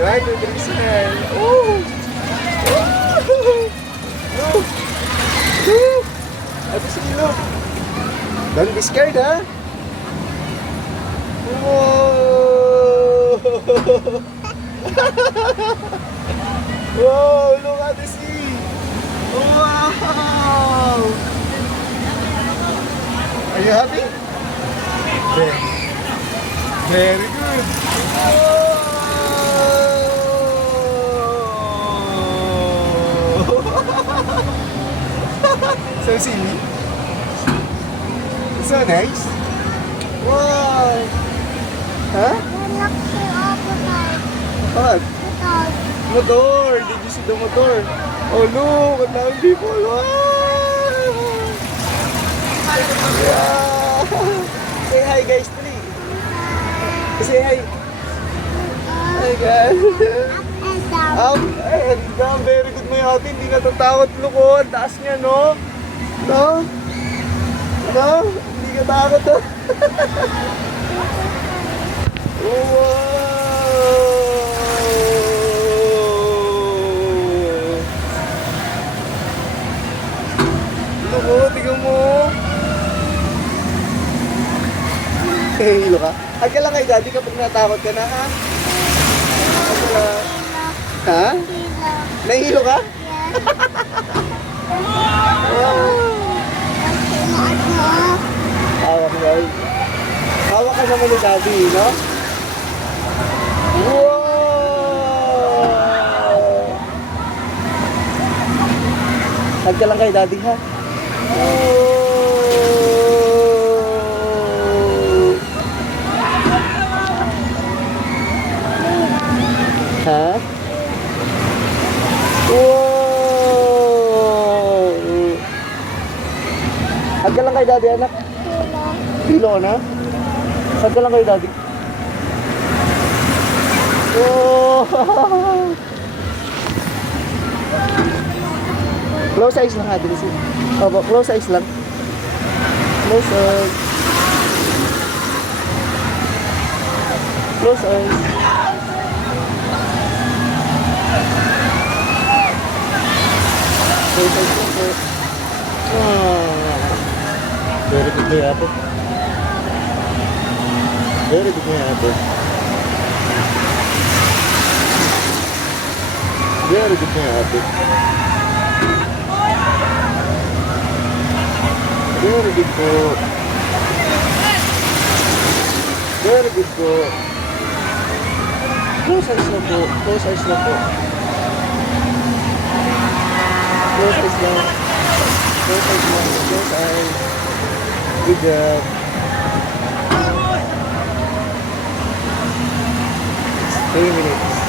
1, 2, 3, smile. Woo! Woo! Woo! Ate Silo. Don't be scared, ha? Whoa! Wow! Look at the sea! Wow! Are you happy? Very, very good. So silly. So nice. Wow. Huh? What? Motor. Did you see the motor? Oh look, ang daming people. Wow. Yeah. Say hi guys, please. Say hi. Hi guys. Up and down. Very good mo yung ate. Hindi natatakot. Look, oh. Ang taas niya, no? No? No? Hindi ka takot, oh. Wow! Look, oh. Tingnan mo. Hilo ka? Hag ka lang kay daddy kapag natakot ka na, ha? Hag ka lang. Ha? Nahihilo ka? Hawak mo. Hawak ka naman ni daddy, no? Wow! Hag ka lang kay daddy, ha? Ha? Wow! Hag ka lang kay daddy, anak. Hilo na? Hag ka lang kay daddy. Wow! Close eyes lang natin. Opo, close eyes lang. Close eyes. Close eyes. Close eyes lang po. Very good day, ate. Very good day, ate. Very good day, ate. Very good po. Very good po. Close eyes lang po. Close eyes lang po. Close eyes lang. Close eyes lang. Close eyes. Good job. It's 3 minutes.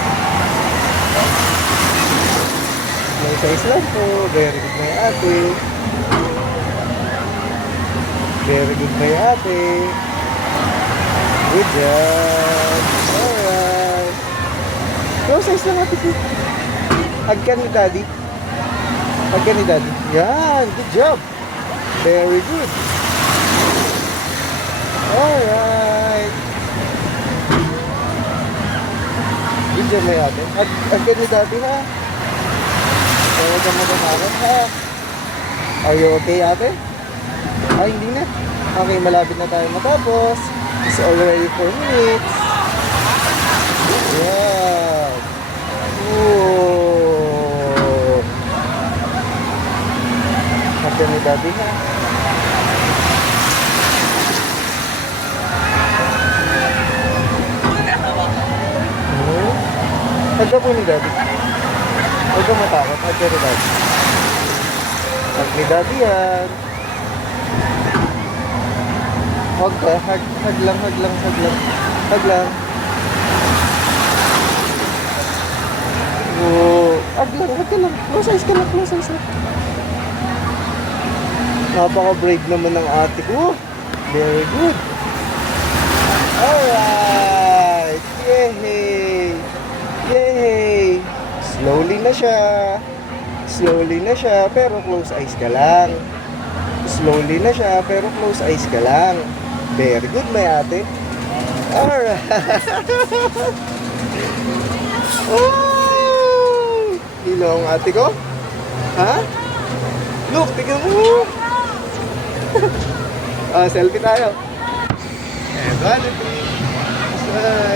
Close eyes lang po. Very good my ate. Very good my ate. Good job. Alright. Close eyes lang ate. Hug ka ni daddy. Hug ka ni daddy. Yan. Good job. Very good. Alright. Good job my ate. Hug ka ni daddy, ha? Huwag ka matatakot, ha? Are you okay, ate? Ay, hindi na. Okay, malapit na tayo matapos. It's already 4 minutes. Yeah. Whoa. Hagka ni daddy, ha? Hagka po ni daddy. Huwag ka matakot. Hagka ni daddy. Hag ni daddy yan. Hag ka. Hag lang. Hag lang. Oh, hag ka lang. Close eyes ka lang. Napaka-brave naman ng ate ko. Very good. Alright. Yay! Slowly na siya, pero close eyes ka lang. Slowly na siya, pero close eyes ka lang. Very good, my ate. Alright. mo ang ate ko? Ha? Look, tignan mo. Selfie tayo. And 1, 2, 3.